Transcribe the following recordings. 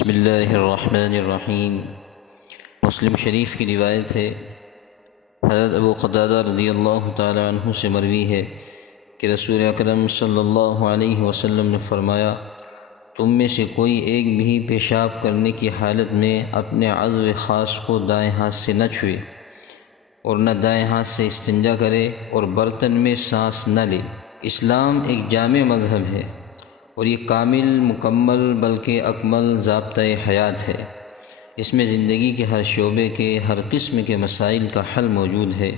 بسم اللہ الرحمن الرحیم۔ مسلم شریف کی روایت ہے، حضرت ابو قتادہ رضی اللہ تعالی عنہ سے مروی ہے کہ رسول اکرم صلی اللہ علیہ وسلم نے فرمایا، تم میں سے کوئی ایک بھی پیشاب کرنے کی حالت میں اپنے عضو خاص کو دائیں ہاتھ سے نہ چھوئے اور نہ دائیں ہاتھ سے استنجا کرے اور برتن میں سانس نہ لے۔ اسلام ایک جامع مذہب ہے اور یہ کامل، مکمل بلکہ اکمل ضابطۂ حیات ہے۔ اس میں زندگی کے ہر شعبے کے، ہر قسم کے مسائل کا حل موجود ہے۔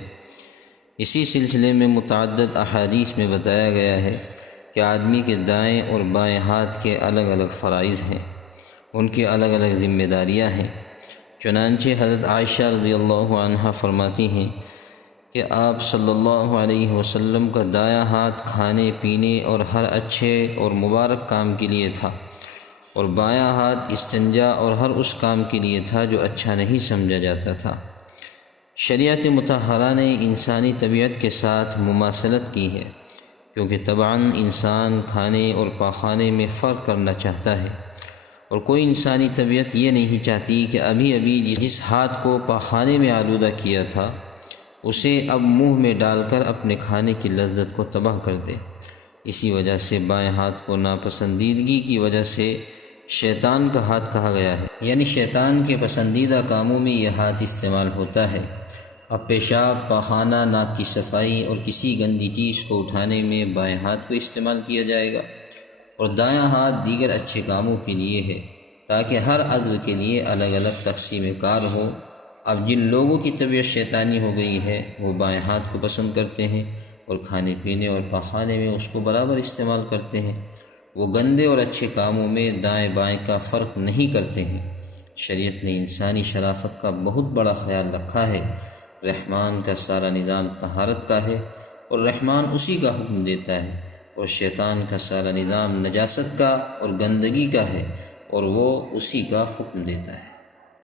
اسی سلسلے میں متعدد احادیث میں بتایا گیا ہے کہ آدمی کے دائیں اور بائیں ہاتھ کے الگ الگ فرائض ہیں، ان کی الگ الگ ذمہ داریاں ہیں۔ چنانچہ حضرت عائشہ رضی اللہ عنہا فرماتی ہیں کہ آپ صلی اللہ علیہ وسلم کا دایاں ہاتھ کھانے پینے اور ہر اچھے اور مبارک کام کے لیے تھا، اور بایاں ہاتھ استنجا اور ہر اس کام کے لیے تھا جو اچھا نہیں سمجھا جاتا تھا۔ شریعت مطہرہ نے انسانی طبیعت کے ساتھ مماثلت کی ہے، کیونکہ طبعاً انسان کھانے اور پاخانے میں فرق کرنا چاہتا ہے، اور کوئی انسانی طبیعت یہ نہیں چاہتی کہ ابھی جس ہاتھ کو پاخانے میں آلودہ کیا تھا اسے اب منہ میں ڈال کر اپنے کھانے کی لذت کو تباہ کر دے۔ اسی وجہ سے بائیں ہاتھ کو ناپسندیدگی کی وجہ سے شیطان کا ہاتھ کہا گیا ہے، یعنی شیطان کے پسندیدہ کاموں میں یہ ہاتھ استعمال ہوتا ہے۔ اب پیشاب، پاخانہ، ناک کی صفائی اور کسی گندی چیز کو اٹھانے میں بائیں ہاتھ کو استعمال کیا جائے گا، اور دایاں ہاتھ دیگر اچھے کاموں کے لیے ہے، تاکہ ہر عضو کے لیے الگ الگ تقسیم کار ہو۔ اب جن لوگوں کی طبیعت شیطانی ہو گئی ہے وہ بائیں ہاتھ کو پسند کرتے ہیں اور کھانے پینے اور پاخانے میں اس کو برابر استعمال کرتے ہیں۔ وہ گندے اور اچھے کاموں میں دائیں بائیں کا فرق نہیں کرتے ہیں۔ شریعت نے انسانی شرافت کا بہت بڑا خیال رکھا ہے۔ رحمان کا سارا نظام طہارت کا ہے اور رحمان اسی کا حکم دیتا ہے، اور شیطان کا سارا نظام نجاست کا اور گندگی کا ہے اور وہ اسی کا حکم دیتا ہے۔